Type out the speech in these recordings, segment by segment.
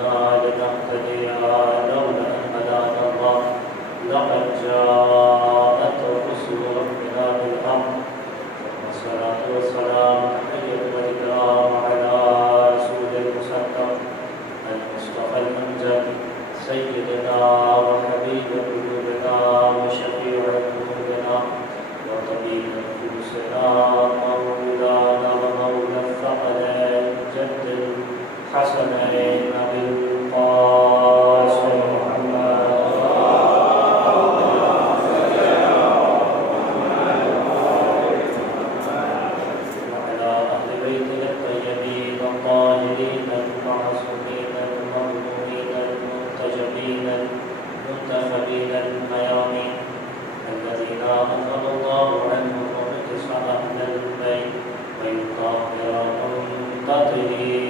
كنا لنهتدي لولا أن هدانا الله لقد جاءت رسل ربنا بالحق والصلاة والسلام تحية والإكرام على رسول المصدق المصطفى المنجد سيدنا وحبيب قلوبنا وشفيع ذنوبنا وطبيب نفوسنا مولانا ومولى الثقلين جد الحسنين أبي القاسم محمد وعلى أهل بيته الطيبين الطاهرين المعصومين المظلومين المنتجبين المنتخبين الميامين الذين أنعم الله عنهم ومكث أهل البيت ويطهرهم تطهيرا.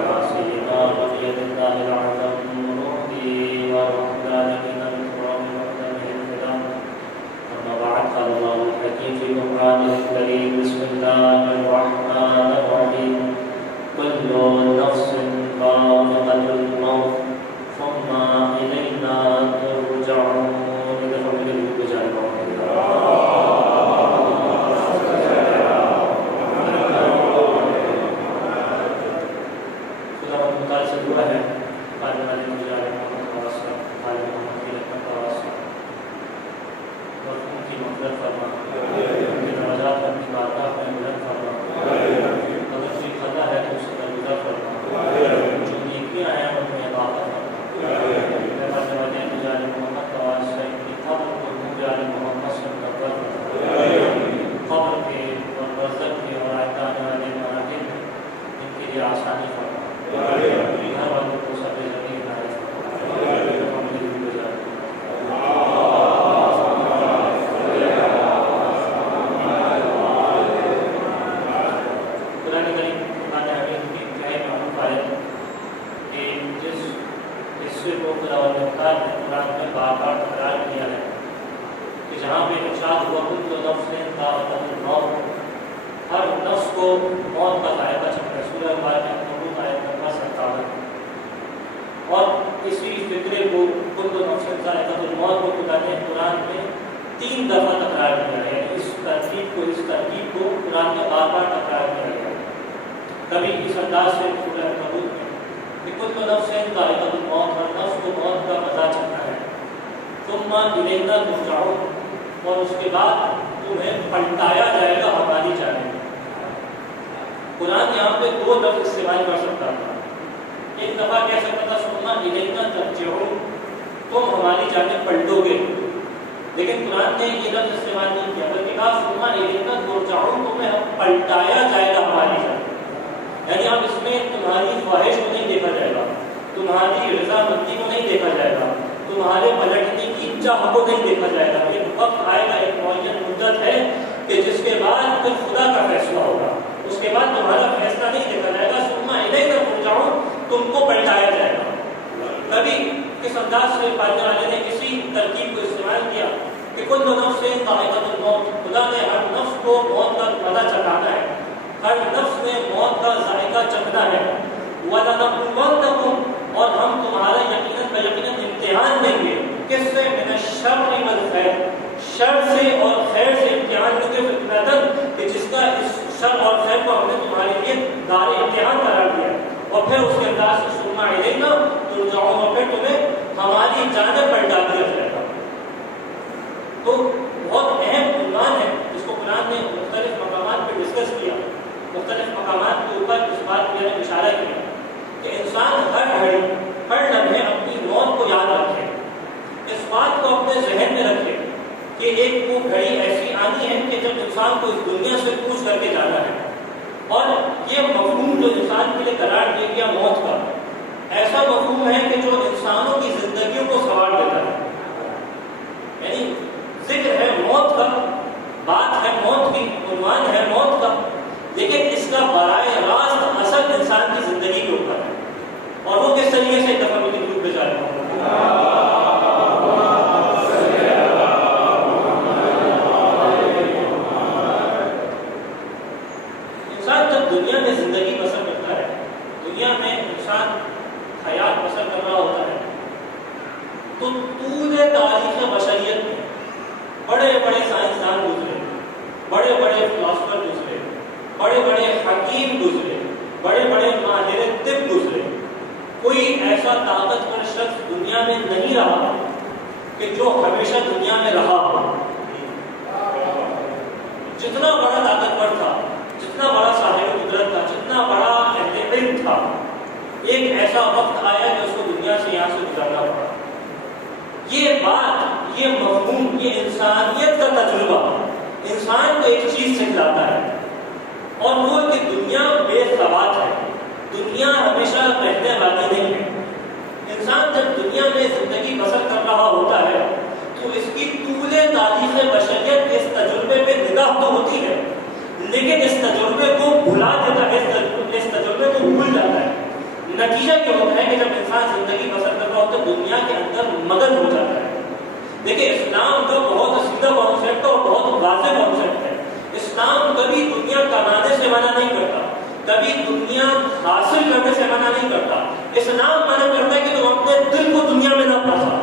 يا سيدنا بقية الله الأعظم روحي والرحمن من الكرام وقدمه الكرام. أما بعد قال الله الحكيم في قرآنه الكريم بسم الله الرحمن الرحيم كل نفس ذائقة الموت ثم إلينا ترجعون. لیکن اس کا براہ راست اثر انسان کی زندگی کے اوپر ہے اور وہ کس طریقے سے دفعہ میں روپ میں جا رہا ہوں. بڑے بڑے حکیم گزرے، بڑے بڑے ماہر طب گزرے، کوئی ایسا طاقتور شخص دنیا میں نہیں رہا کہ جو ہمیشہ دنیا میں رہا ہو۔ جتنا بڑا طاقتور تھا، جتنا بڑا صاحب قدرت تھا، جتنا بڑا اہل علم تھا، ایک ایسا وقت آیا کہ اس کو دنیا سے یہاں سے گزارنا پڑا۔ یہ بات، یہ مفہوم، یہ انسانیت کا تجربہ انسان کو ایک چیز سکھلاتا ہے، اور وہ کہ دنیا بے ثبات ہے، دنیا ہمیشہ رہنے والی نہیں ہے۔ انسان جب دنیا میں زندگی بسر کر رہا ہوتا ہے تو اس کی طول تاریخ بشریت اس تجربے پہ نگاہ تو ہوتی ہے، لیکن اس تجربے کو بھلا دیتا ہے، اس تجربے کو بھول جاتا ہے۔ نتیجہ یہ ہوتا ہے کہ جب انسان زندگی بسر کر رہا ہوتا ہے دنیا کے اندر مگن ہو جاتا ہے۔ دیکھیں، اسلام کا بہت سیدھا کانسیپٹ اور بہت واضح کانسیپٹ ہے۔ اسلام کبھی دنیا کمانے سے منع نہیں کرتا، کبھی دنیا حاصل کرنے سے منع نہیں کرتا۔ اسلام منع کرتا ہے کہ تم اپنے دل کو دنیا میں نہ پھنسا،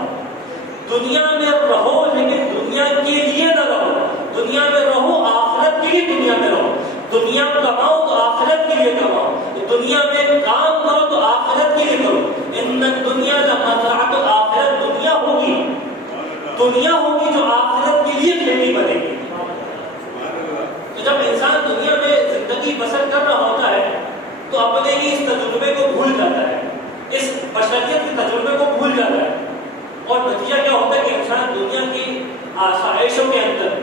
دنیا میں رہو لیکن دنیا کے لیے نہ رہو، دنیا میں رہو آخرت کے لیے، دنیا میں رہو، دنیا کماؤ تو آخرت کے لیے کماؤ، دنیا میں کام کرو تو آخرت کے لیے کرو۔ ان الدنیا لمزرعۃ، آخرت دنیا ہوگی، دنیا ہوگی جو آخرت کے لیے کھیتی بنے گی۔ تو جب انسان دنیا میں زندگی بسر کر رہا ہوتا ہے تو اپنے ہی اس تجربے کو بھول جاتا ہے، اس بشریت کے تجربے کو بھول جاتا ہے، اور نتیجہ کیا ہوتا ہے کہ انسان دنیا کی آسائشوں کے اندر،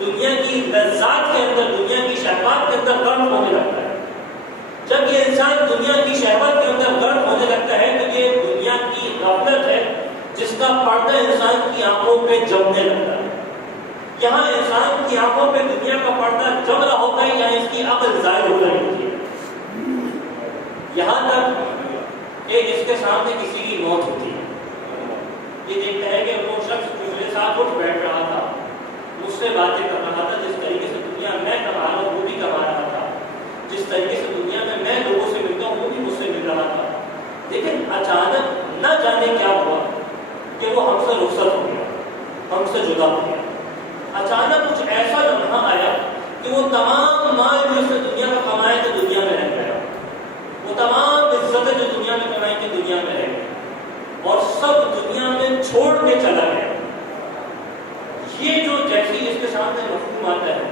دنیا کی لذات کے اندر، دنیا کی شہوات کے اندر غرق ہونے لگتا ہے۔ جب یہ انسان دنیا کی شہوت کے اندر غرق ہونے لگتا ہے تو یہ دنیا کی غفلت ہے جس کا پردہ انسان کی آنکھوں پہ جمنے لگتا ہے۔ یہاں انسان کی آنکھوں پہ دنیا کا پردہ جم رہا ہوتا ہے، یہاں اس کی عقل ظاہر ہو رہی ہوتی ہے، یہاں تک کہ اس کے سامنے کسی کی موت ہوتی ہے، یہ دیکھتا ہے کہ وہ شخص جو میرے ساتھ اٹھ بیٹھ رہا تھا، مجھ سے باتیں کر رہا تھا، جس طریقے سے دنیا میں کما رہا ہوں وہ بھی کما رہا تھا، جس طریقے سے دنیا میں لوگوں سے ملتا ہوں وہ بھی مجھ سے مل رہا تھا، لیکن اچانک نہ جانے کیا ہوا کہ وہ ہم سے رخصت ہو گیا، ہم سے جدا ہو گیا۔ اچانک کچھ ایسا لمحہ آیا کہ وہ تمام مال جو اس نے دنیا میں کمائے تھے دنیا میں رہ گیا، وہ تمام عزتیں جو دنیا میں کمائی تھی دنیا میں رہ گئی، اور سب دنیا میں چھوڑ کے چلا گیا۔ یہ جو جیسی اس کے سامنے مفہوم آتا ہے،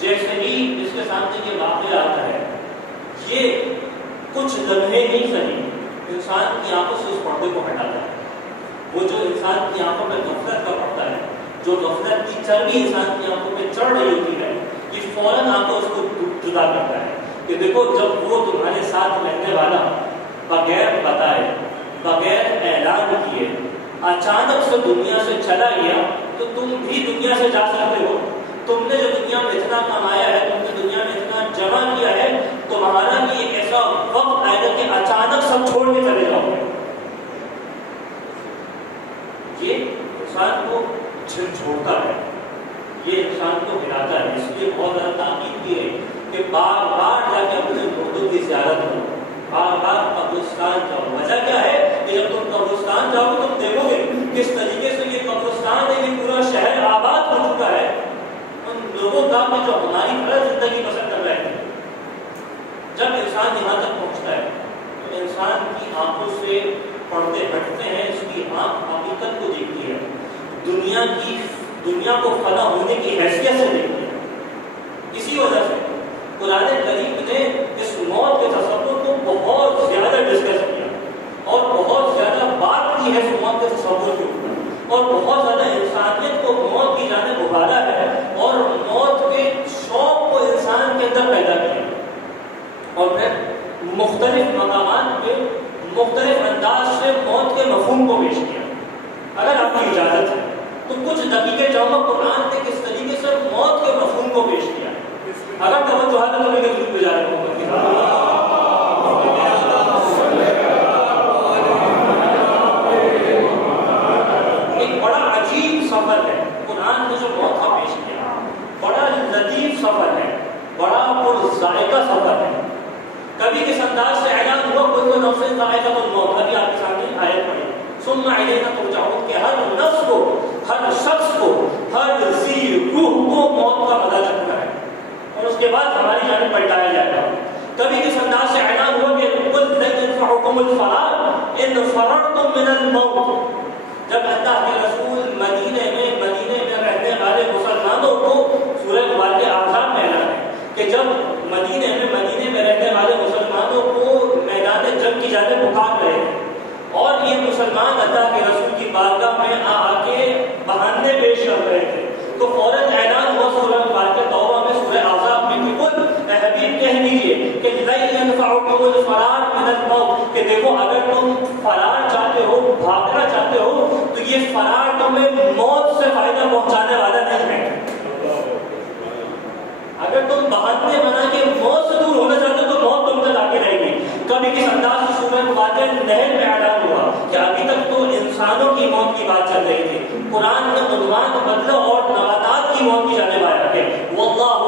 جیسے ہی اس کے سامنے یہ واقعہ آتا ہے، یہ کچھ لمحے نہیں صحیح انسان کی آنکھوں سے اس پردے کو ہٹاتا ہے۔ وہ جو انسان کی آنکھوں میں غفلت کا پردہ ہے، جو غفلت کی چربی انسان کی آنکھوں پہ چڑھ رہی ہوتی ہے، یہ فوراً آنکھوں اس کو جدا کرتا ہے کہ دیکھو جب وہ تمہارے ساتھ رہنے والا بغیر بتائے، بغیر اعلان کیے اچانک سے دنیا سے چلا گیا تو تم بھی دنیا سے جا سکتے ہو۔ تم نے جو دنیا میں اتنا کمایا ہے، تم نے دنیا میں اتنا جمع کیا ہے، تمہارا بھی ایک ایسا وقت آئے گا کہ اچانک سب چھوڑ کے چلے جاؤ گے۔ یہ انسان کو جھنجھوڑتا ہے، یہ انسان کو ہلاتا ہے، اس لیے بہت زیادہ تاکید کی ہے کہ بار بار جا کے اپنے مردوں کی زیارت کرو، بار بار قبرستان جاؤ۔ وجہ کیا ہے کہ جب تم قبرستان جاؤ گے تم دیکھو گے کس طریقے سے یہ قبرستان ہے، یہ پورا شہر آباد ہو چکا ہے ان لوگوں کا جو ہماری طرح زندگی بسر کر رہے تھے۔ جب انسان یہاں تک پہنچتا ہے تو انسان کی آنکھوں سے پردے ہٹتے ہیں، اس کی آنکھ حقیقت کو دیکھتی ہے، دنیا کو فنا ہونے کی حیثیت سے دیکھتی ہے۔ اسی وجہ سے قرآن کریم نے اس موت کے تصور کو بہت زیادہ ڈسکس کیا اور بہت زیادہ بات کی ہے اس موت کے تصور کے اوپر، اور بہت زیادہ انسانیت کو موت کی جانب ابھارا ہے اور موت کے شوق کو انسان کے اندر پیدا کیا، اور پھر مختلف مقامات پہ مختلف انداز سے موت کے مفہوم کو پیش کیا۔ اگر آپ کی اجازت ہے تو کچھ دقیقے چاہوں قرآن نے کس طریقے سے موت کے مفہوم کو پیش کیا۔ اگر توجہ ہے تو میں ضرور گزارش کروں ایک بڑا عجیب سفر ہے قرآن نے جو موت کا پیش کیا، بڑا لطیف سفر ہے، بڑا پرذائقہ سفر ہے۔ کبھی کس انداز سے اعلان ہوا کوئی نفس ذائقۃ الموت، ابھی آپ کے سامنے آیت پڑھی ثم الینا ترجعون، کہ ہر نفس کو، ہر شخص کو، ہر ذی روح کو موت کا مزہ چکھنا ہے، اور اس اس کے بعد ہماری جانب پلٹایا جائے گا. کبھی اس انداز سے اعلان ہوا کہ قل لن ينفعكم الفرار ان فررتم من الموت. جب اللہ کے رسول مدینے میں رہنے والے مسلمانوں کو سورہ مبارکہ احزاب میں اعلان ہے کہ جب مدینے میں رہنے والے مسلمانوں کو میدان جنگ کی جانب پکار رہے تھے اور یہ مسلمان اللہ کے رسول کی بارگاہ میں آ کے بہانے پیش کر رہے تھے تو فوراً اعلان ہوا سورہ مبارکہ توبہ میں سورہ احزاب میں کہ قل اے حبیب کہہ دیجیے کہ لن ينفعكم الفرار من الموت کہ دیکھو اگر تم فرار چاہتے ہو بھاگنا چاہتے ہو تو یہ فرار تمہیں موت سے فائدہ پہنچانے والا نہیں ہے. اگر تم بہانے بنا کے موت سے دور ہونا چاہتے ہو تو موت تم تک آگے رہے گی. کبھی کس انداز سے سورہ مبارکہ نحل میں اعلان ہوا کہ ابھی تک تو انسانوں کی موت کی بات چل رہی تھی, قرآن نے عنوان بدلا اور نباتات کی موت کی جانب آیا کہ واللہ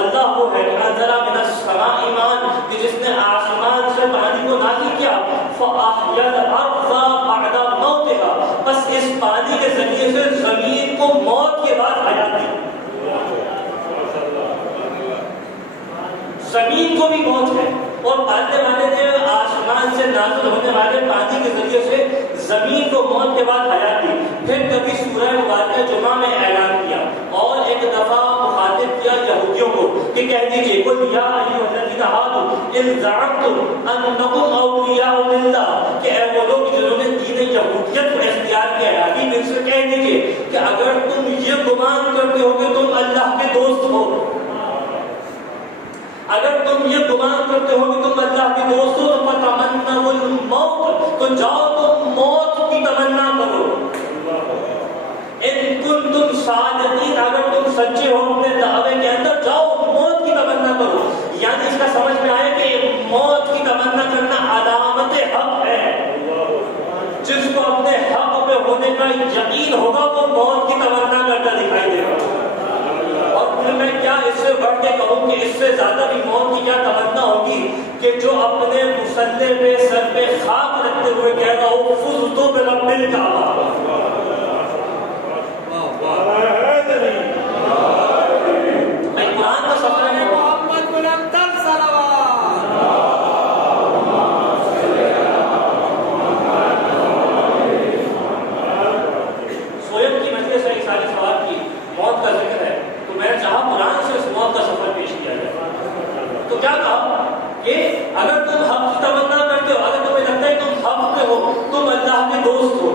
اللہ وہ ہے انزل من السماء ماء کہ جس نے آسمان سے پانی کو نازل کیا فاحیا الارض بعد موتها بس اس پانی کے ذریعے سے زمین کو موت کے بعد حیات دی. زمین کو بھی موت ہے اور پالنے والے نے آسمان سے نازل ہونے والے پانی کے ذریعے سے زمین کو موت کے بعد حیات دی. پھر کبھی سورہ مبارکہ جمعہ میں اعلان کیا اور ایک دفعہ مخاطب کیا یہودیوں کو کہ کہہ دیجئے قل یا ایھا الذین ھادوا ان زعمتم انکم اولیاء للہ کہ اے وہ لوگ جنہوں نے دین یہودیت کو اختیار کیا ہے ابھی ان سے کہہ دیجئے کہ اگر تم یہ گمان کرتے ہو کہ تم اللہ کے دوست ہو, اگر تم یہ گمان کرتے ہو کہ تم اللہ کے دوست ہو تو فتمنوا الموت تو جاؤ تم موت کی تمنا کرو. ان کنتم صادقین اگر تم سچے ہو اپنے دعوے کے اندر جاؤ موت کی تمنا کرو. یعنی اس کا سمجھ میں آیا کہ موت کی تمنا کرنا علامت حق ہے. جس کو اپنے حق پہ ہونے کا یقین ہوگا وہ موت کی تمنا کرتا دکھائی دے گا. اور پھر میں کیا اس سے بڑھ کے کہوں کہ اس سے زیادہ بھی موت کی کیا تمنا ہوگی کہ جو اپنے مصلی پہ سر پہ خاک رکھتے ہوئے کہہ رہا ہو فزتو برب الکعبہ. میں قرآن کا سفر ہے محمد بلند صلوات سوئم کی مجلس سے سارے سوال کی موت کا ذکر ہے تو میں چاہا قرآن سے اس موت کا سفر پیش کیا جائے. تو کیا کہا کہ اگر تم حق کی تمنا کرتے ہو, اگر تمہیں لگتا ہے تم حق پہ ہو, تم اللہ کے دوست ہو,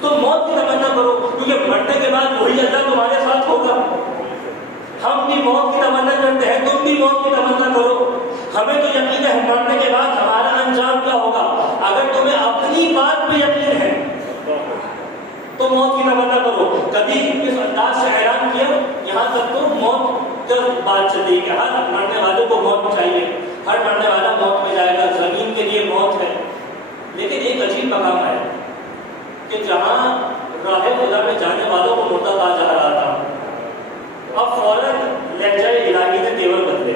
تم موت کی تمنا کرو کیونکہ مرنے کے بعد وہی اللہ تمہارے ساتھ ہوگا. ہم بھی موت کی تمنا کرتے ہیں, تم بھی موت کی تمنا کرو. ہمیں تو یقین ہے مرنے کے بعد ہمارا انجام کیا ہوگا. اگر تمہیں اپنی بات پہ یقین ہے تو موت کی تمنا کرو. کبھی اس انداز سے اعلان کیا یہاں تک تو موت جب بات چل رہی ہے ہر مرنے والوں کو موت چاہیے, ہر مرنے والا موت میں جائے گا, زمین کے لیے موت ہے. لیکن ایک عجیب مقام ہے کہ جہاں راہ خدا میں جانے والوں کو مردہ کہا جا رہا تھا اب فوراً لہجہ الہی نے تیور بدلے,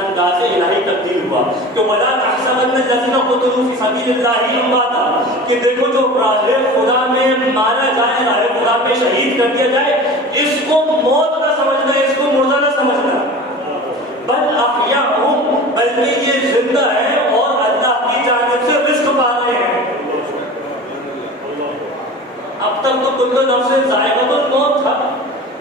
انداز الہی تبدیل ہوا کہ وَلَا تَحْسَبَنَّ الَّذِينَ قُتِلُوا فِي سَبِيلِ اللَّهِ أَمْوَاتًا کہ دیکھو جو راہ خدا میں مارا جائے, راہ خدا میں شہید کر دیا جائے, اس کو موت نہ سمجھنا, اس کو مردہ نہ سمجھنا. بل احیاء بلکہ یہ زندہ ہے اور اللہ کی جانب سے رزق پا رہے ہیں. اب تک تو کل نفس ذائقۃ الموت تھا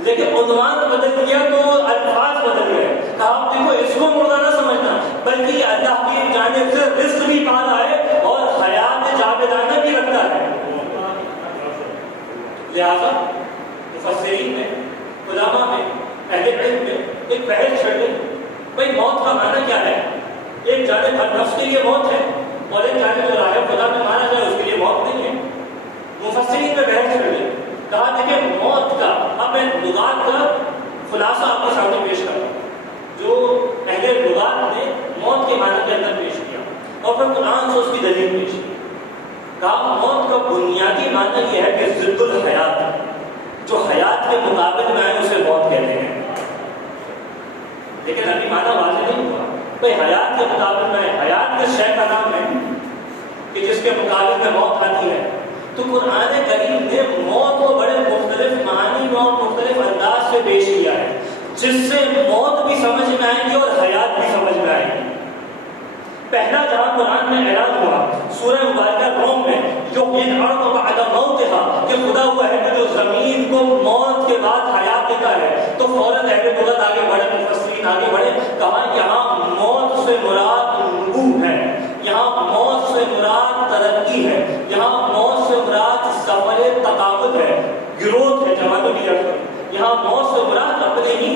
لیکن عنوان بدل گیا تو الفاظ بدل گئے. کہا دیکھو اس کو مردہ نہ سمجھنا بلکہ یہ اللہ کی جانب سے رزق بھی پا رہا ہے اور حیات جاویدانہ بھی رکھتا ہے. لہذا مفسرین میں, علماء میں, اہل علم میں ایک بحث چھڑ گئی بھئی موت کا معنی کیا ہے. ایک جانب ہر نفس کے لیے موت ہے اور ایک جانب جو راہ خدا میں مارا جائے اس کے لیے موت نہیں ہے. مفسرین میں بحث چھڑ گئی. کہا دیکھیں موت کا اب میں لغات کا خلاصہ آپ کے سامنے پیش کرتا ہوں جو اہل لغات نے موت کے معنی کے اندر پیش کیا اور پھر قرآن سے اس کی دلیل پیش کی. کہا موت کا بنیادی معنی یہ ہے کہ ضد الحیات, جو حیات کے مقابل میں آئے اسے موت کہتے ہیں. لیکن ابھی معنی واضح نہیں ہوا بھائی حیات کے مقابل میں, حیات کے شے کا نام ہے کہ جس کے مقابل میں موت آتی ہے. تو قرآن کریم نے موت کو بڑے مختلف معنی اور مختلف انداز سے پیش کیا ہے جس سے موت بھی سمجھ میں آئے گی اور پہلا جہاں قرآن میں اعلان ہوا سورہ مبارکہ روم میں جو الارض بعد موتها کہ خدا وہ ہے کہ جو زمین کو موت کے بعد حیات دیتا ہے، تو فوراً اہل لغت آگے بڑھے، مفسرین آگے بڑھے، کہا یہاں موت سے مراد نبوہ ہے، یہاں موت سے مراد ترقی ہے، یہاں موت سے مراد سفر تقابل ہے، گروتھ ہے، جمع تو لیا ہے، یہاں موت سے مراد اپنے ہی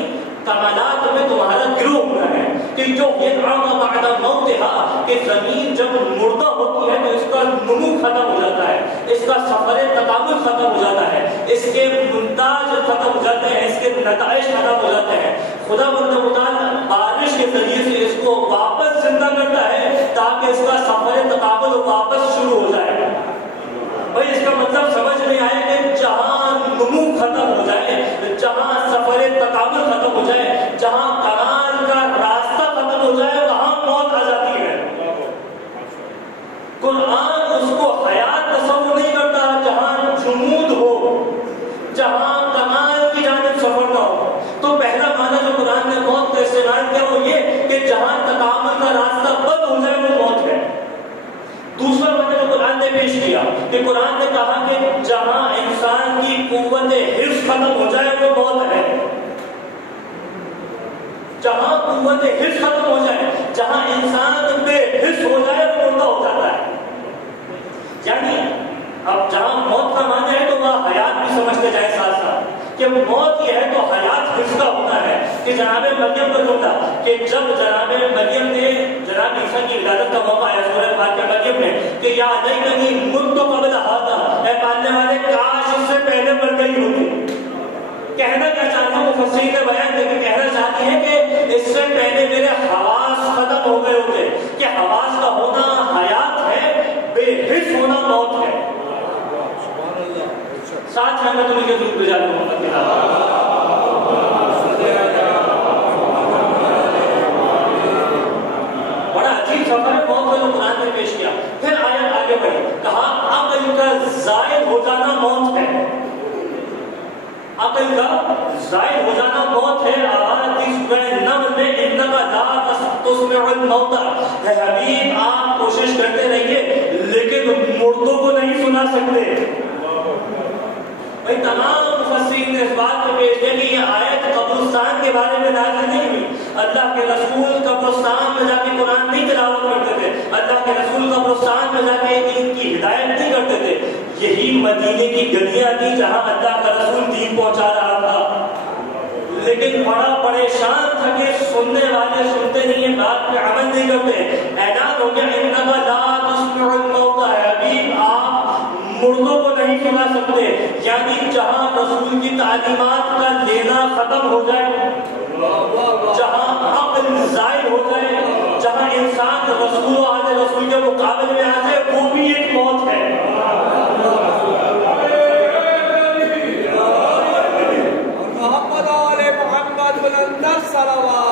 کمالات میں تمہارا گروہ ہونا ہے، کہ جو الارض بعد موتها کہ زمین جب مردہ ہوتی ہے تو اس کا نمو ختم ہو جاتا ہے، اس کا سفر تقابل ختم ہو جاتا ہے، اس کے منتاج ختم ہو جاتے ہیں، اس کے نتائج ختم ہو جاتے ہیں، خدا متعالی بارش کے ذریعے سے اس کو واپس زندہ کرتا ہے تاکہ اس کا سفر تقابل واپس شروع ہو جائے۔ بھائی اس کا مطلب سمجھ نہیں آئے کہ جہاں نمو ختم ہو جائے، جہاں سفر تقابل ختم ہو جائے، جہاں کمال کا راستہ ختم ہو جائے، وہاں موت آ جاتی ہے۔ قرآن اس کو حیات تصور نہیں کرتا جہاں جمود ہو، جہاں کمال کی جانب سفر نہ ہو۔ تو پہلا معنی جو قرآن نے موت کا استعمال کیا وہ یہ کہ جہاں تکامل کا راستہ بند ہو جائے وہ موت ہے۔ دوسرا معنی جو قرآن نے پیش کیا کہ قرآن نے کہا کہ جہاں انسان کی قوت حفظ ختم ہو جائے وہ موت ہے، جہاں قوت حفظ ختم ہو جائے، جہاں انسان بے حفظ ہو جائے وہ مردہ ہو جاتا ہے۔ یعنی اب جہاں موت کا معنی ہے تو وہاں حیات بھی سمجھتے جائے ساتھ ساتھ کہ موت یہ ہے تو حیات حفظ کا ہوتا ہے، کہ جناب مریم کا ہوتا کہ جب جناب مریم نے جناب عیسیٰ کی ولادت کا موقع آیا سورہ فاتحہ مریم میں کہ یا لیتنی مت قبل ھذا، اے پالنے والے کاش اس سے پہلے مر گئی ہوتی۔ کہنا کیا چاہتا ہوں مفسرین نے بیان دے کے کہنا چاہتی ہے کہ اس سے پہلے میرے حواس ختم ہو گئے ہوتے، کہ حواس کا ہونا حیات ہے، بے حس ہونا موت ہے۔ ساتھ میں تمہیں یہ ضرور بجا دوں بڑا عجیب سفر ہے موت کا جو قرآن نے پیش کیا۔ پھر آیت آگے بڑھی، کہا عقل کا زائل ہو جانا موت ہے، عقل کا زائل ہو جانا موت ہے۔ آواز دی سورہ نمل میں انک لا تسمع الموتى، اے حبیب آپ کوشش کرتے رہیے لیکن مردوں کو نہیں سنا سکتے۔ بھائی تمام مفسرین نے اس بات کو پیش کیا کہ یہ آیت قبرستان کے بارے میں نازل نہیں ہوئی، اللہ کے رسول قبرستان میں جا کے قرآن نہیں تلاوت کرتے تھے، اللہ کے رسول قبرستان میں جا کے دین کی ہدایت نہیں کرتے تھے، یہی مدینے کی گلیاں تھی جہاں اللہ کا رسول دین پہنچا رہا تھا، لیکن بڑا پریشان تھا کہ سننے والے سنتے نہیں ہیں، بات پہ عمل نہیں کرتے۔ اعلان ہو گیا انما لا تسمع الموتى، حبیب آپ مردوں کو نہیں سنا سکتے، یعنی جہاں رسول کی تعلیمات کا لینا ختم ہو جائے، جہاں عقل زائل ہو جائے، جہاں انسان رسول و آل رسول کے مقابلے میں آ جائے، وہ بھی ایک موت ہے۔ محمد آل محمد بلندر صلوات۔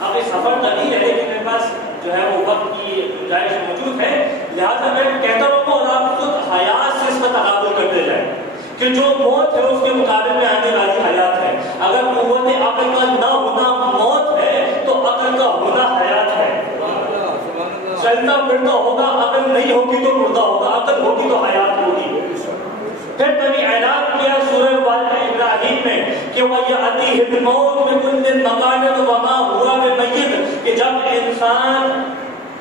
اب یہ سفر طویل ہے لیکن میرے پاس جو ہے وہ وقت کی گنجائش موجود ہے، لہٰذا میں کہتا رہوں اور آپ خود حیات سے اس کا تقابل کرتے جائیں کہ جو موت ہے اس کے مقابلے میں آنے والی حیات ہے۔ اگر قوت عقل کا نہ ہونا موت ہے تو عقل کا ہونا حیات ہے۔ چلتا پھرتا ہوگا، عقل نہیں ہوگی تو مردہ ہوگا، عقل ہوگی تو حیات ہوگی۔ پھر کبھی اعلان کیا سورہ ابراہیم میں کہ وَيَأْتِيهِ الْمَوْتُ مِنْ كُلِّ مَكَانٍ وَمَا هُوَ بِمَيِّتٍ، کہ جب انسان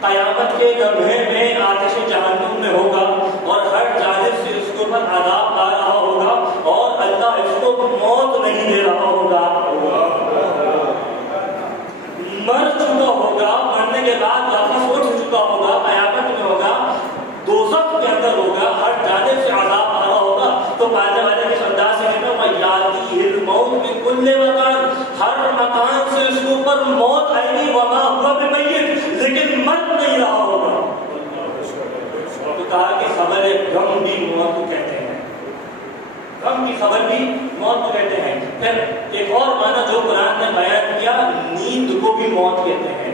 قیامت کے لمحے میں آتش جہنم میں ہوگا اور ہر جانب سے اس کے اوپر عذاب آ رہا ہوگا اور اللہ اس کو موت نہیں دے رہا ہوگا، مر چکا ہوگا، مرنے کے بعد واپس اٹھ چکا ہوگا، قیامت میں ہوگا، دوزخ کے اندر ہوگا، ہر جانب سے عذاب آ رہا ہوگا، تو پالنے والے کے انداز سے کہتے ہیں وَيَأْتِيهِ الْمَوْتُ مِنْ كُلِّ مَكَانٍ، ہر مکان سے اس کے اوپر موت آئے گی، وَمَا هُوَ بِمَيِّتٍ، لیکن مر نہیں رہا ہوگا۔ تو کہا کہ خبر غم بھی موت کو کہتے ہیں، غم کی خبر بھی موت کو کہتے ہیں۔ پھر ایک اور معنی جو قرآن نے بیان کیا، نیند کو بھی موت کہتے ہیں،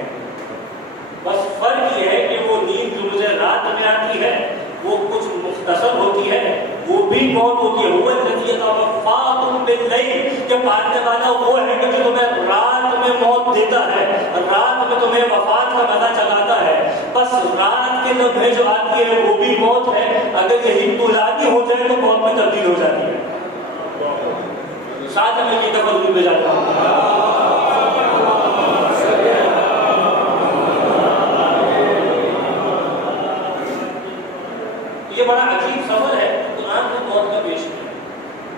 بس فرق یہ ہے کہ وہ نیند جو مجھے رات میں آتی ہے وہ کچھ مختصر ہوتی ہے، وہ بھی موت ہوتی ہے۔ وہ الذی یتوفاکم باللیل، کہ پالنے والا وہ ہے کہ جو تمہیں رات میں موت دیتا ہے، رات میں تمہیں وفات کا پتہ چلاتا ہے. بس رات کے لمحے جو آتی ہے وہ بھی موت ہے. اگر یہ انقلابی ہو جائے تو موت میں تبدیل ہو جاتی ہے. ساتھ میں یہ دفعہ ضرور بھیجاتا ہوں. یہ بڑا عجیب سفر ہے قرآن نے موت کا پیش کیا.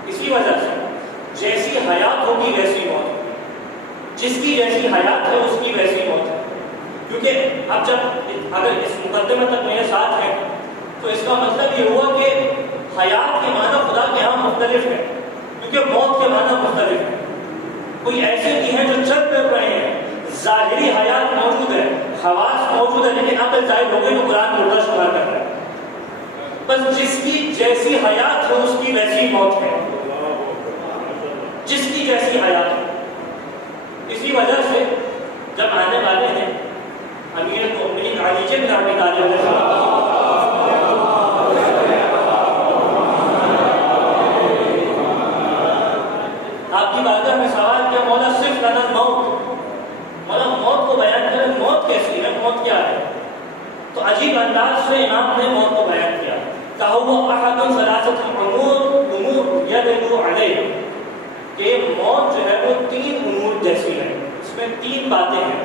اسی وجہ سے جیسی حیات ہوگی ویسی موت ہوگی. جس کی جیسی حیات ہے اس کی ویسی موت ہے. کیونکہ اب جب اگر اس مقدمے تک میرے ساتھ ہیں تو اس کا مطلب یہ ہوا کہ حیات کے معنی خدا کے ہاں مختلف ہے، کیونکہ موت کے معنی مختلف ہے. کوئی ایسے بھی ہیں جو چل پھر رہے ہیں، ظاہری حیات موجود ہے، حواس موجود ہے، لیکن عقل ظاہر ہو گئی تو قرآن مردہ شمار کرتا ہے. بس جس کی جیسی حیات ہے اس کی ویسی موت ہے. جس کی جیسی حیات ہے. اسی وجہ سے جب آنے والے ہیں امیر المؤمنین علی بن ابی طالب آپ کی بارگاہ میں سوال کیا، مولا صرف لنا الموت، مولا موت کو بیان کریں، موت کیسی ہے، موت کیا ہے؟ تو عجیب انداز سے امام نے موت کو بیان کیا. کہا وہ احد ثلاثۃ امور یدل علیہ، کہ موت جو ہے وہ تین امور جیسی ہے. اس میں تین باتیں ہیں،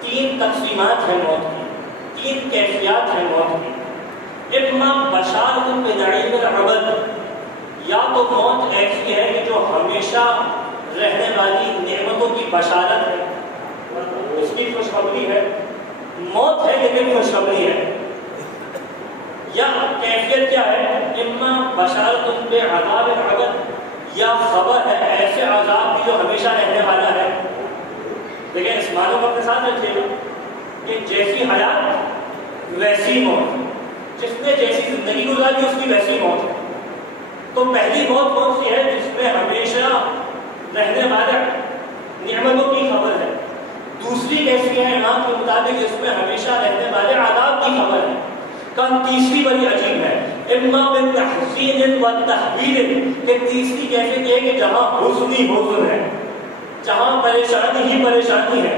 تین تقسیمات ہیں موت کی، تین کیفیات ہیں موت کی. اما بشارۃ بنعیم الابد، یا تو موت ایسی ہے کہ جو ہمیشہ رہنے والی نعمتوں کی بشارت ہے، اس کی خوشخبری ہے. موت ہے لیکن خوشخبری ہے. یا کیفیت کیا ہے، اما بشارۃ بعذاب الابد، یا خبر ہے ایسے عذاب کی جو ہمیشہ رہنے والا ہے. لیکن اس معنی کو اپنے ساتھ رکھیے گا کہ جیسی حیات ویسی موت، جس نے جیسی زندگی گزاری اس کی ویسی موت ہے. تو پہلی موت کون سی ہے؟ جس میں ہمیشہ رہنے والے نعمتوں کی خبر ہے. دوسری کیسی ہے امام کے مطابق؟ اس میں ہمیشہ رہنے والے عذاب کی خبر ہے. تیسری بڑی عجیب ہے، اما بالتحسین والتحویل، کہ تیسری کیفیت یہ ہے کہ جہاں حزن ہی حزن ہے، جہاں پریشانی ہی پریشانی ہے.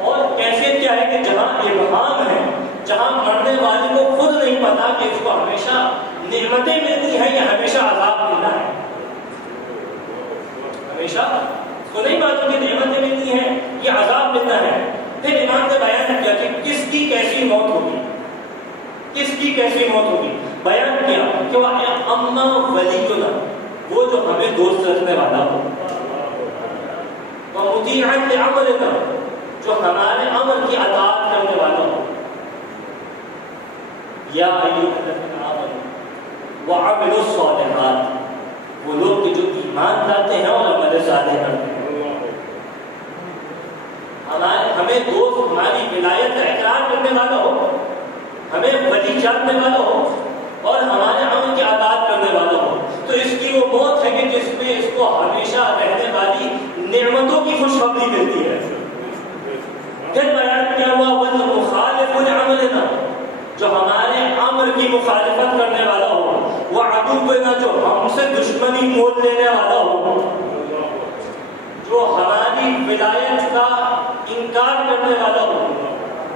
اور کیفیت کیا ہے کہ جہاں ابہام ہے، جہاں مرنے والے کو خود نہیں پتا کہ اس کو ہمیشہ نعمتیں ملنی ہے یا ہمیشہ عذاب ملنا ہے. ہمیشہ اس کو نہیں معلوم کہ نعمتیں ملنی ہے یا عذاب ملنا ہے. پھر امام نے بیان کیا کہ کس کی کیسی موت ہوگی، کس کی کیسی موت ہوگی. بیان کیا کہ وہ اما ولینا، وہ جو ہمیں دوست رکھنے والا ہو، ومطیعا لعملنا، جو ہمارے امر کی اطاعت کرنے والا ہو. یا ایھا الذین آمنوا وعملوا الصالحات، وہ لوگ کہ جو ایمان لاتے ہیں اور عمل صالح کرتے ہیں. ہمیں دوست ہماری ولایت کا اقرار کرنے والا ہو، ہمیں ولی جاننے والا ہو اور ہمارے عمل کی اطاعت کرنے والا ہو. تو اس کی وہ موت ہے کہ جس میں اس کو ہمیشہ رہنے والی نعمتوں کی خوشخبری ملتی ہے. پھر بیان کیا ہوا والمخالف لعملنا، جو ہمارے امر کی مخالفت کرنے والا ہو، وعدونا، جو ہم سے دشمنی مول لینے والا ہو، جو ہماری ولایت کا انکار کرنے والا ہو،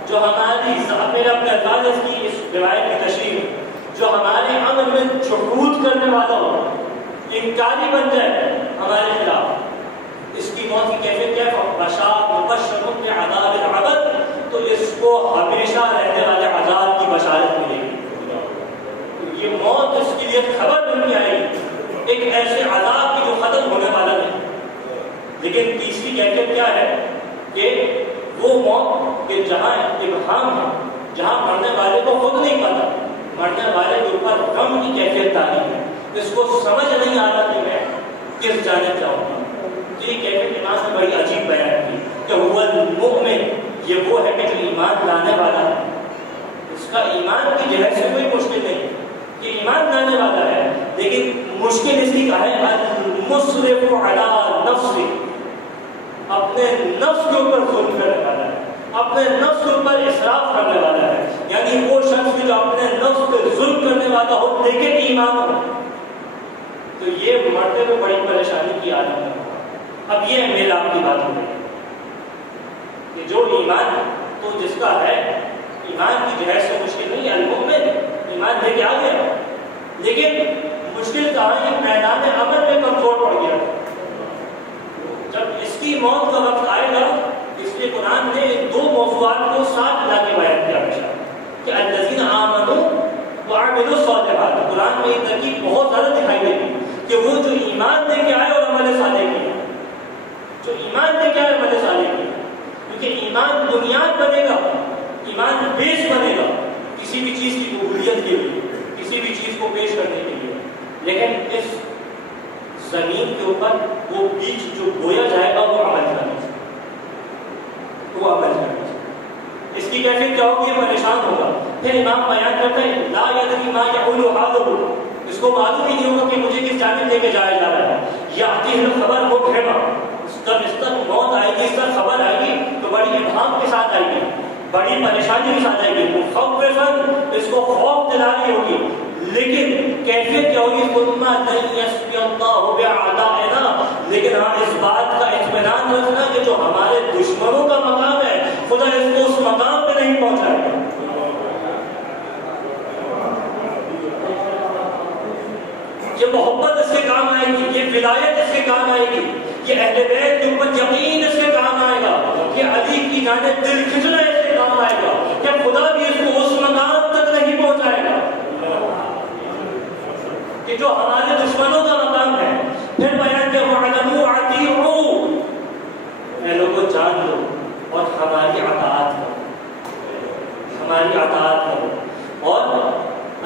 جو ہماری میرے اپنے الفاظ کی اس روایت کی تشریح، جو ہمارے عمل میں جحود کرنے والا ہو، انکاری بن جائے ہمارے خلاف. اس کی موت کی کیفیت کیا ہے؟ بشار مبشر بعذاب الابد، تو اس کو ہمیشہ رہنے والے عذاب کی بشارت ملے گی. یہ موت اس کے لیے خبر بن کے آئے گی، ایک ایسے عذاب کی جو ختم ہونے والا نہیں. لیکن تیسری کیفیت کیا ہے کہ وہ موت کہ جہاں ابہام ہے، جہاں مرنے والے کو خود نہیں پتا، مرنے والے کے اوپر غم کی کیفیت تاری ہے، اس کو سمجھ نہیں آ رہا کہ میں کس جانب جاؤں گا. تو یہ کیفیت امام نے بڑی عجیب بیان کی کہ هو المؤمن، یہ وہ ہے کہ جو ایمان لانے والا ہے. اس کا ایمان کی جہت سے کوئی مشکل نہیں کہ ایمان لانے والا ہے، لیکن مشکل اس کی ہے المسرف علی نفسه، اپنے نفس کے اوپر ظلم کرنے والا ہے، اپنے نفس کے اوپر اسراف کرنے والا ہے. یعنی وہ شخص جو اپنے نفس پہ ظلم کرنے والا ہو لیکن ایمان ہو. تو یہ مرتے میں بڑی پریشانی کی عالم میں ہوگا. اب یہ میل آپ کی بات ہو رہی ہے کہ جو ایمان تو جس کا ہے، ایمان کی جہیز سے مشکل نہیں ہے، المؤمن ایمان لے کے آ گیا، لیکن مشکل کہاں ہے؟ میدان عمل میں کمزور پڑ گیا. جب اس کی موت کا وقت آئے گا، اس لیے قرآن نے ان دو موضوعات کو ساتھ لا کے بیان کیا ہمیشہ کہ الذین آمنوا وعملوا الصالحات. قرآن میں یہ ترکیب بہت زیادہ دکھائی دے گی کہ وہ جو ایمان لے کے آئے اور عمل صالح کیا، جو ایمان لے کے آئے عمل صالح کیا. کیونکہ ایمان بنیاد بنے گا، ایمان بیس بنے گا کسی بھی چیز کی قبولیت کے لیے، کسی بھی چیز کو پیش کرنے کے لیے. لیکن اس زمین کے اوپر وہ بیج جو بویا جائے گا وہ عمل کرنا چاہیے، وہ عمل کرنا چاہیے. اس کی کیفیت کیا ہوگی؟ پریشان ہوگا. پھر امام بیان کرتا ہے لا یدری ما یقول حاضر، اس کو معلوم ہی نہیں ہوگا کہ مجھے کس جانب لے کے جایا جا رہا ہے. یاتیہ الخبر مبہما، جب اس تک موت آئے گی، اس تک خبر آئے گی تو بڑی ابہام کے ساتھ آئے گی، بڑی پریشانی کے ساتھ آئے گی. مخوفا، اس کو خوف دلانی ہوگی. لیکن کیفیت کیا ہوگی؟ ثم لن یسقی اللہ بأعدائنا، لیکن ہاں اس بات کا اطمینان رکھنا کہ جو ہمارے دشمنوں کا مقام ہے خدا اس کو اس مقام پہ نہیں پہنچائے گا. یہ محبت اس کے کام آئے گی، یہ ولایت اس کے کام آئے گی، یہ اہل بیت کے اوپر یقین اس کے کام آئے گا، یہ علی کی جانب دل کھچنا اس کے کام آئے گا کہ خدا بھی اس کو اس مقام تک نہیں پہنچائے گا کہ جو ہمارے دشمنوں کا مقام ہے. پھر بیان کہ وَاعْلَمُوا وَاطِيعُوا، اے لوگوں جان لو اور ہماری اطاعت کرو، ہماری اطاعت کرو. اور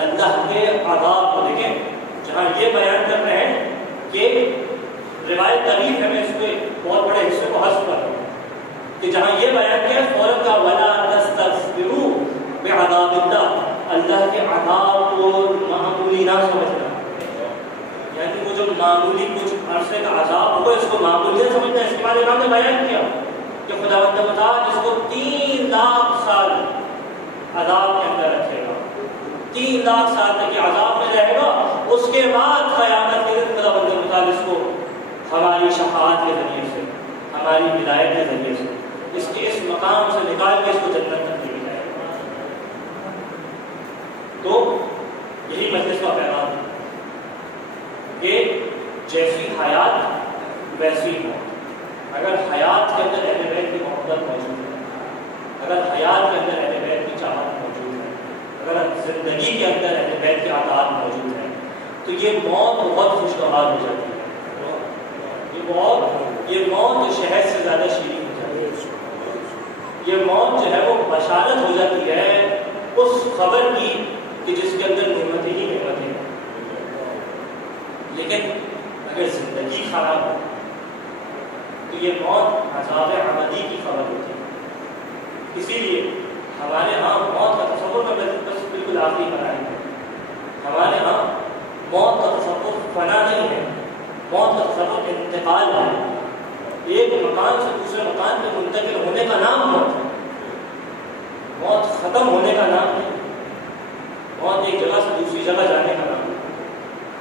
اللہ کے عذاب کو دیکھیں، جہاں یہ بیان کر رہے ہیں کہ روایت تعریف ہے، میں اس کے بہت بڑے حصے کو حذف کر رہا ہوں کہ جہاں یہ بیان کیا فوراً کا وَلَا تَسْتَغْفِرُوا بِعَذَابِ اللَّهِ، اللہ کے عذاب کو معمولی نہ سمجھنا، یعنی وہ جو معمولی کچھ عرصے کا عذاب ہوگا اس کو معمولی نہ سمجھنا. اس کے بعد امام نے بیان کیا کہ خداوند تعالیٰ اس کو 3 لاکھ سال عذاب کے اندر رکھے گا، 3 لاکھ سال تک یہ عذاب میں رہے گا. اس کے بعد قیامت کے دن خداوند تعالیٰ اس کو ہماری شفاعت کے ذریعے سے، ہماری ہدایت کے ذریعے سے اس کے اس مقام سے نکال کے اس کو جنت تک لے جائے گا. تو یہی مجلس کا پیغام ہے کہ جیسی حیات ویسی موت. اگر حیات کے اندر اہل بیت کی محبت موجود ہے، اگر حیات کے اندر اہل بیت کی چاہت موجود ہے، اگر زندگی کے اندر اہل بیت کی عطاعت موجود ہے تو یہ موت بہت خوشگوار ہو جاتی ہے. یہ موت شہد سے زیادہ شیریں ہو جاتی ہے. یہ موت جو ہے وہ بشارت ہو جاتی ہے اس خبر کی کہ جس کے اندر نعمتیں ہی نعمتیں ہیں. لیکن اگر زندگی خراب ہو تو یہ موت عذاب ابدی کی خبر ہوتی ہے. اسی لیے ہمارے ہاں موت کا تصور میں بس بالکل آخری بنائیں گے. ہمارے ہاں موت کا تصور فنا نہیں ہے، موت کا تصور انتقال ہے. ایک مکان سے دوسرے مکان پہ منتقل ہونے کا نام موت ہے. موت ختم ہونے کا نام ہے، موت ایک جگہ سے دوسری جگہ جانے کا نام ہے.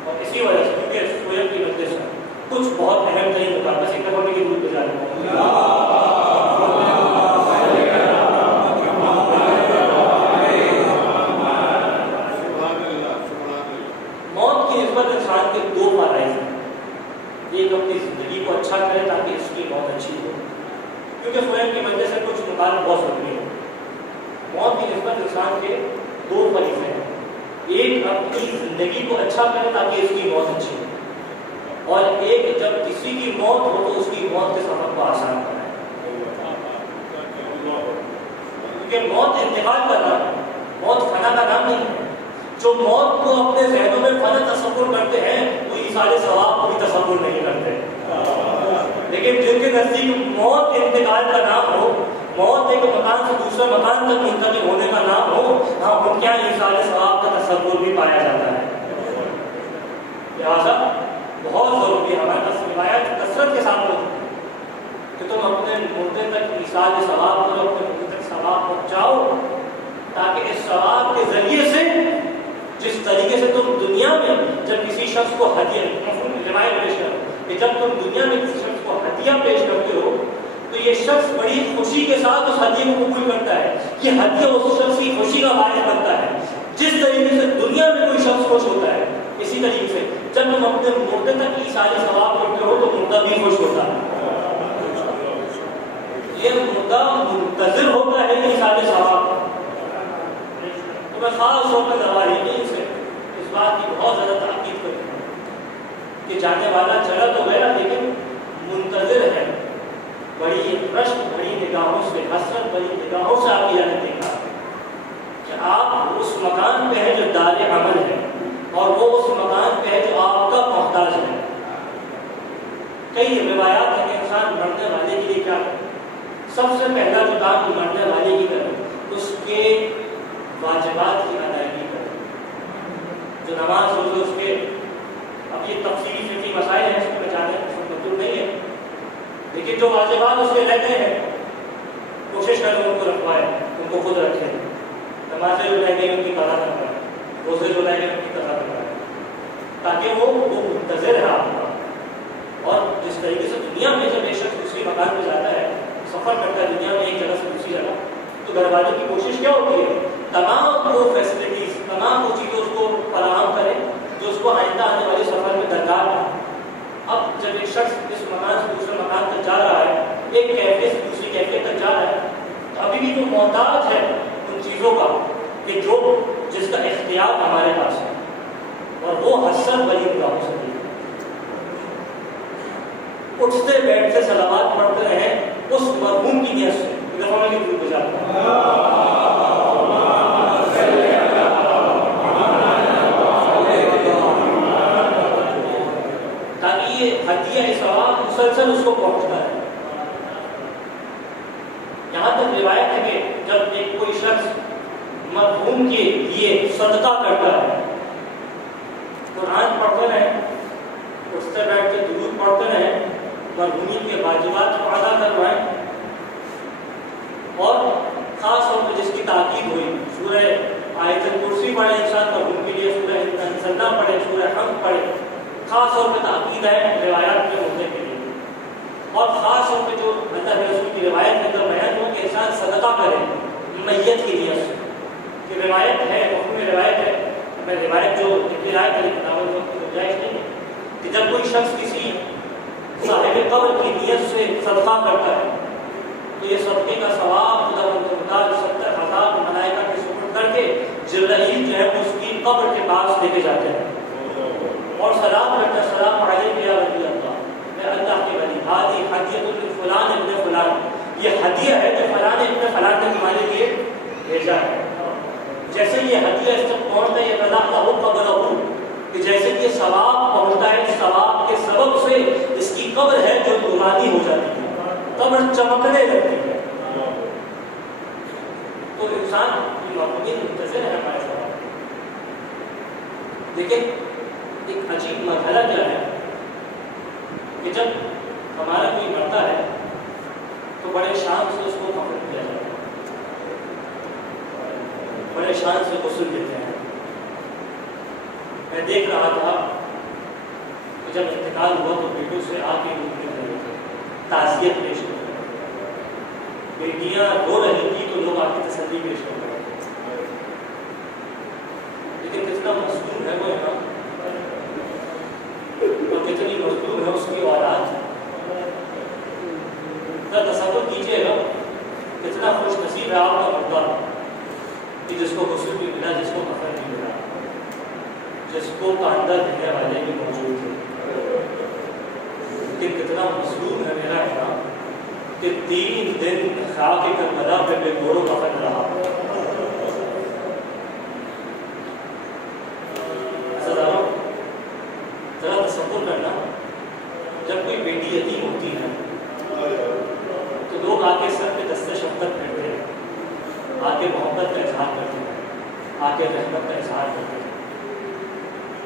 اور اسی وجہ سے کیونکہ سویب کی مجلس میں کچھ بہت اہم ترین مقام بس ایک دفعہ کی روح پہ جانے موت کی نسبت انسان کے 2 فرائض ہیں. ایک اپنی زندگی کو اچھا کرے تاکہ اس کی موت اچھی ہو، کیونکہ سویب کی مجلس سے کچھ مقام بہت ضروری ہے. موت کی نسبت انسان کے 2 فریضے ہیں. ایک اپنی زندگی کو اچھا کرے تاکہ اس کی موت اچھی ہو، اور ایک جب کسی کی موت ہو تو اس کی موت کے سفر کو آسان کرے. کیونکہ موت انتقال کا نام ہے، موت فنا کا نام نہیں ہے. جو موت کو اپنے ذہنوں میں فنا تصور کرتے ہیں وہ ایصال ثواب کو بھی تصور نہیں کرتے. لیکن جن کے نزدیک موت انتقال کا نام ہو، موت ایک مکان سے دوسرے مکان تک منتقل ہونے کا نام ہو، ہاں ان کے یہاں ایصال ثواب کا تصور بھی پایا جاتا ہے. لہٰذا بہت ضروری ہے ہمارے پاس روایت کثرت کے ساتھ ہوتی ہے کہ تم اپنے مردے تک ایصال ثواب کرو، اپنے مردے تک ثواب پہنچاؤ، تاکہ اس ثواب کے ذریعے سے جس طریقے سے تم دنیا میں جب کسی شخص کو ہدیہ کہ جب تم دنیا میں کسی شخص کو ہدیہ پیش کرتے ہو تو یہ شخص بڑی خوشی کے ساتھ اس ہدیے کو قبول کرتا ہے. یہ ہدیہ اس شخص کی خوشی کا باعث بنتا ہے. جس طریقے سے دنیا میں کوئی شخص خوش ہوتا ہے, اسی طریقے سے جب تم اپنے مردے تک کی ساری ثواب کرتے ہو تو مردہ بھی خوش ہوتا ہے. یہ مردہ منتظر ہوتا ہے یہ سارے ثواب. تو میں خاص طور پر نواحی سے اس بات کی بہت زیادہ تاکید کروں کہ جانے والا چلا تو گیا لیکن منتظر ہے, بڑی رشک بڑی نگاہوں سے, حسرت بڑی نگاہوں سے آپ کی جانے دیکھا کہ آپ اس مکان پہ ہے جو دار عمل ہے اور وہ اس مکان پہ ہے جو آپ کا محتاج ہے. کئی روایات ہیں کہ انسان مرنے والے کے لیے کیا کرے. سب سے پہلا جو کام مرنے والے کی کرے اس کے واجبات کی ادائیگی کرے. جو نماز روزے اس کے, اب یہ تفصیلی فقہی مسائل ہیں, اس میں جانے مطلب نہیں ہے, لیکن جو واجبات اس کے رہتے ہیں کوشش کریں ان کو رکھوائے, ان کو خود رکھیں. نمازیں جو رہ گئی ان کی قضا کروائے, روزے جو رہ گئے ان کی قضا کروائے, تاکہ وہ منتظر ہے آپ کا. اور جس طریقے سے دنیا میں جب ایک شخص دوسری مکان پہ جاتا ہے, سفر کرتا ہے دنیا میں ایک جگہ سے دوسری جگہ, تو گھر والوں کی کوشش کیا ہوتی ہے تمام وہ فیسلٹیز, تمام وہ چیزیں اس کو فراہم کریں جو اس کو آئندہ آنے والے سفر میں درکار ہے. اب جب ایک شخص اس مکان سے دوسرے مکان تک جا رہا ہے, ایک کیفے سے دوسری کیفے تک جا رہا ہے, تو ابھی بھی جو محتاج ہے ان چیزوں کا کہ جس کا اختیار ہمارے پاس ہے, اور وہ حسرت بڑی نگاہوں سے دیکھیں. اٹھتے بیٹھتے صلوات پڑھتے رہیں اس مرحوم کی نیت سے. تاکہ یہ ہدیہ ثواب مسلسل اس کو پہنچتا ہے. یہاں تک روایت ہے کہ جب ایک کوئی شخص مرحوم کے لیے صدقہ کرتا ہے, قرآن پڑھتے رہیں, اٹھتے بیٹھتے درود پڑھتے رہیں, مرحومین کے واجبات کو ادا کروائیں, اور خاص طور پر جس کی تاکید ہوئی سورہ آیت الکرسی پڑھے انسان مرحوم کے لیے, سورہ انسنا پڑھے, سورہ حمد پڑھے, خاص طور پہ تاکید ہے روایات میں ہونے کے لیے. اور خاص طور پہ جو اللہ کے رسول کی روایت کے اندر بیان ہو کہ انسان صدقہ کرے میت کی نیت سے. کہ روایت ہے, مفہوم روایت ہے, میں روایت جو ابتدائی والی کتابوں میں گنجائش نہیں ہے کہ جب کوئی شخص کسی صاحب قبر کی نیت سے صدقہ کرتا ہے تو یہ صدقے کا ثواب خدا متعال 70,000 ملائکہ کے سپرد کر کے جبرائیل جو ہے اس کی قبر کے پاس لے کے جاتے ہیں اور سلام کرتے ہیں, سلام علیک یا ولی اللہ, میں اللہ کے ولی, ہادی ہدیۃ فلان ابن فلان, یہ ہدیہ ہے جو فلان ابن فلان نے تمہارے لیے بھیجا ہے. جیسے یہ ہدیہ اس تک پہنچتا ہے, یہ اللہ ہو قبر ہو, کہ جیسے کہ ثواب پہنچتا ہے, ثواب کے سبب سے اس کی قبر ہے جو نورانی ہو جاتی ہے, قبر چمکنے لگتی ہے. تو انسان منتظر ہے ہمارے سوال. لیکن ایک عجیب مرحلہ کیا ہے کہ جب ہمارا کوئی مرتا ہے تو بڑے شان سے اس کو کفن کیا جاتا ہے, بڑے شان سے غسل دیتے ہیں. میں دیکھ رہا تھا کہ جب انتقال ہوا تو بیٹوں سے آ کے تعزیت پیش کر رہے تھے, بیٹیاں رو رہی تھی تو لوگ آ کے تسلی پیش کر رہے تھے. لیکن کتنا مظلوم ہے وہ یہاں, اور کتنی مظلوم ہے اس کی اولاد. تصور کیجیے گا کتنا خوش نصیب ہے آپ کا مردہ کہ جس کو غسل بھی ملا, جس کو کفن بھی ملا, جس کو کاندہ دینے والے بھی موجود تھے. لیکن کتنا مظلوم ہے میرا یہاں کہ 3 دن خاک کربلا پہ بے گور و کفن رہا. ذرا تصور کرنا, جب کوئی بیٹی یتیم ہوتی ہے تو لوگ آ کے سر پہ دست شفقت کرتے ہیں, آ کے محبت کا اظہار کرتے ہیں, آ کے رحمت کا اظہار کرتے ہیں.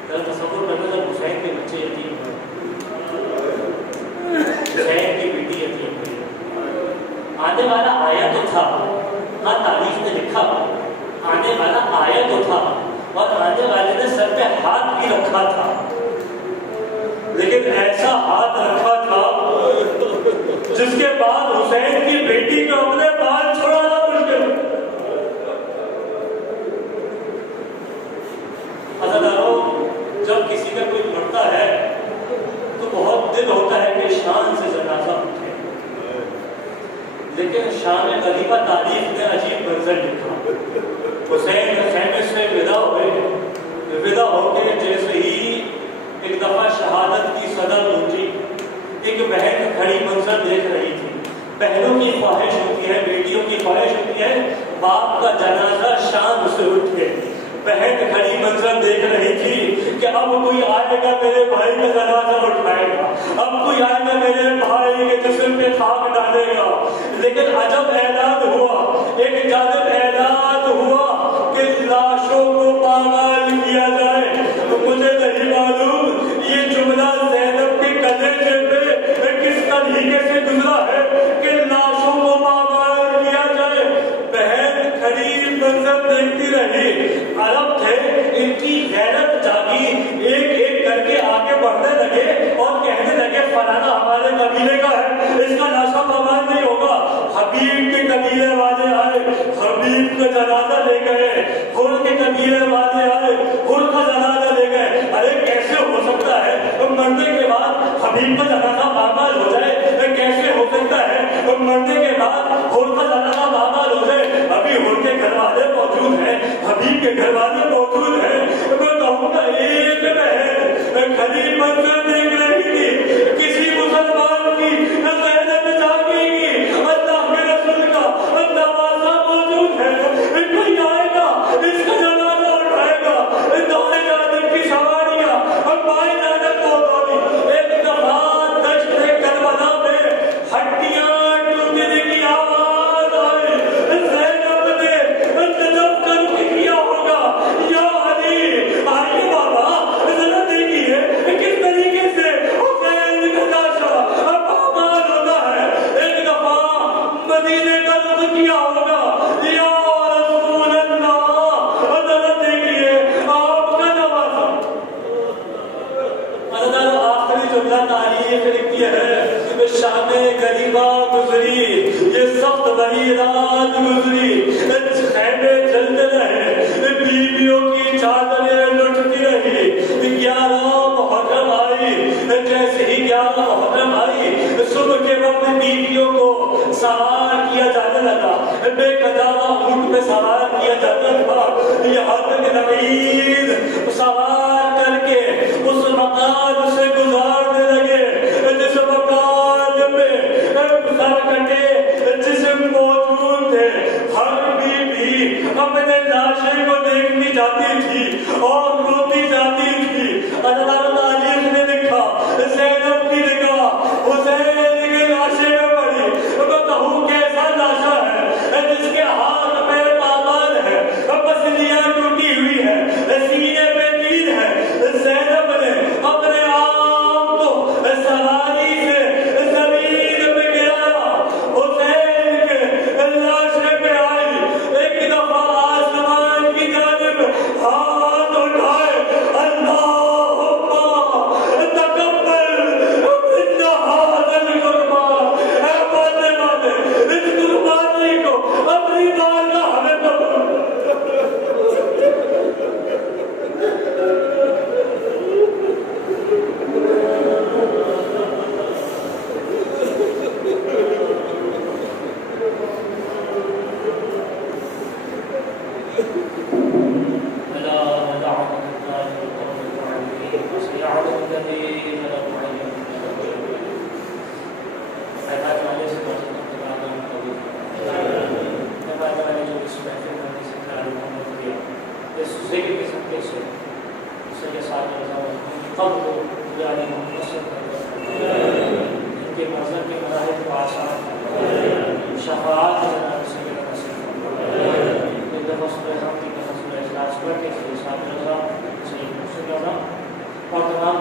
ذرا تصور کرنا جب حسین کے بچے یتیم ہوئے, حسین کی بیٹی یتیم ہوئی, آنے والا آیا تو تھا, ہاں تاریخ نے لکھا آنے والا آیا تو تھا اور آنے والے نے سر پہ ہاتھ بھی رکھا تھا, لیکن ایسا ہاتھ رکھا تھا جس کے بعد حسین کی بیٹی کو اپنے بال چھڑانا مشکل. عزیزانو، جب کسی کا کوئی مرتا ہے تو بہت دل ہوتا ہے کہ شان سے جنازہ اٹھے، لیکن شان غریبہ تاریخ نے عجیب منظر لکھا. حسین خیمے سے ودا ہو کے جیسے ہی ایک دفعہ شہادت کی صدا گونجی، ایک بہن کھڑی منظر دیکھ رہی تھی. بہنوں کی خواہش ہوتی ہے، بیٹیوں کی خواہش ہوتی ہے باپ کا جنازہ شان سے اٹھے. بہن کھڑی منظر دیکھ رہی تھی کہ اب کوئی آئے گا میرے بھائی کا جنازہ اٹھائے گا، اب کوئی آئے گا میرے بھائی کے جسم پہ خاک ڈالے گا. لیکن عجب اعلان ہوا، ایک جانب اعلان ہوا کہ لاشوں کو پامال کیا جائے. مجھے نہیں معلوم یہ جملہ زینب کے کلیجے پہ کس طریقے سے گزرا ہے کہ لاشوں کو پامال کیا جائے. بہن کھڑی منظر دیکھتی رہی. عرب تھے، ان کی غیرت جاگی، ایک ایک کر کے آگے بڑھنے لگے اور کہنے لگے فلانا ہمارے قبیلے کا ہے، اس کا لاشا پامال نہیں ہوگا. حبیب کے قبیلے والے آئے، حبیب کا جنازہ لے گئے. خور کے قبیلے والے آئے، خور کا جنازہ لے گئے. ارے کیسے ہو سکتا ہے مرنے کے بعد حبیب کا جنازہ پامال ہو جائے؟ کیسے ہو سکتا ہے مرنے کے بعد خور کا جنازہ پامال ہو جائے؟ ابھی خور کے گھر والے موجود ہیں، حبیب کے گھر والے موجود ہیں. میں کہوں گا ایک بہن کھڑی منظر دیکھ رہی تھی، کسی مسلمان کی زینب جاگے گی، اللہ کے رسول کا نوازہ موجود ہے، کوئی آئے گا اس کا جنازہ اٹھائے گا. دائیں جانب کی سواریاں اور بائیں جانب کو دوڑی. ایک دفعہ دشت کربلا میں ہڈیاں ٹوٹنے کی آواز آئی. زینب نے جب تک کیا ہوگا یا علی آئیے بابا ذرا دیکھیے کس طریقے سے حسین کا لاشا پامال ہوتا ہے. ایک دفعہ مدینے کا رخ کیا ہوگا یا رسول اللہ ذرا دیکھیے آپ کا نوازا. اللہ آخری جملہ تاریخ لکھتی ہے شام غریبہ گزری، یہ سخت بڑی رات گزری، خیمے جلتے رہے، بیویوں کی چادریں لٹتی رہی. 11 محرم آئی. جیسے ہی 11 محرم آئی، صبح کے وقت بیویوں کو سوار کیا جانے لگا، بے قدامہ اونٹ میں سوار کیا جاتا تھا. یہاں تک نوید سوار کر کے اس مقام سے گزارنے لگے جس مقام میں سر کٹے جسم موجود تھے. ہر بیوی اپنے لاشے کو دیکھنی جاتی تھی اور روتی جاتی تھی. اللہ تعالیٰ نے لکھا زینب کی نگاہ حسین کے لاشے میں پڑی. بتاؤ کیسا لاشا ہے جس کے ہاتھ پیر پامال ہے، پسلیاں ٹوٹی ہوئی ہے، سینے پہ تیر ہے. زینب نے اپنے آپ کو سواری سے زمین پہ گرایا، حسین کے لاشے پہ آئی. ایک دفعہ آسمان کی جانب ہاتھ اٹھائے، اللہم تقبل منا ھذا القربان. اے ماننے والے اس قربانی کو اپنی بارگاہ میں قبول. اور تمام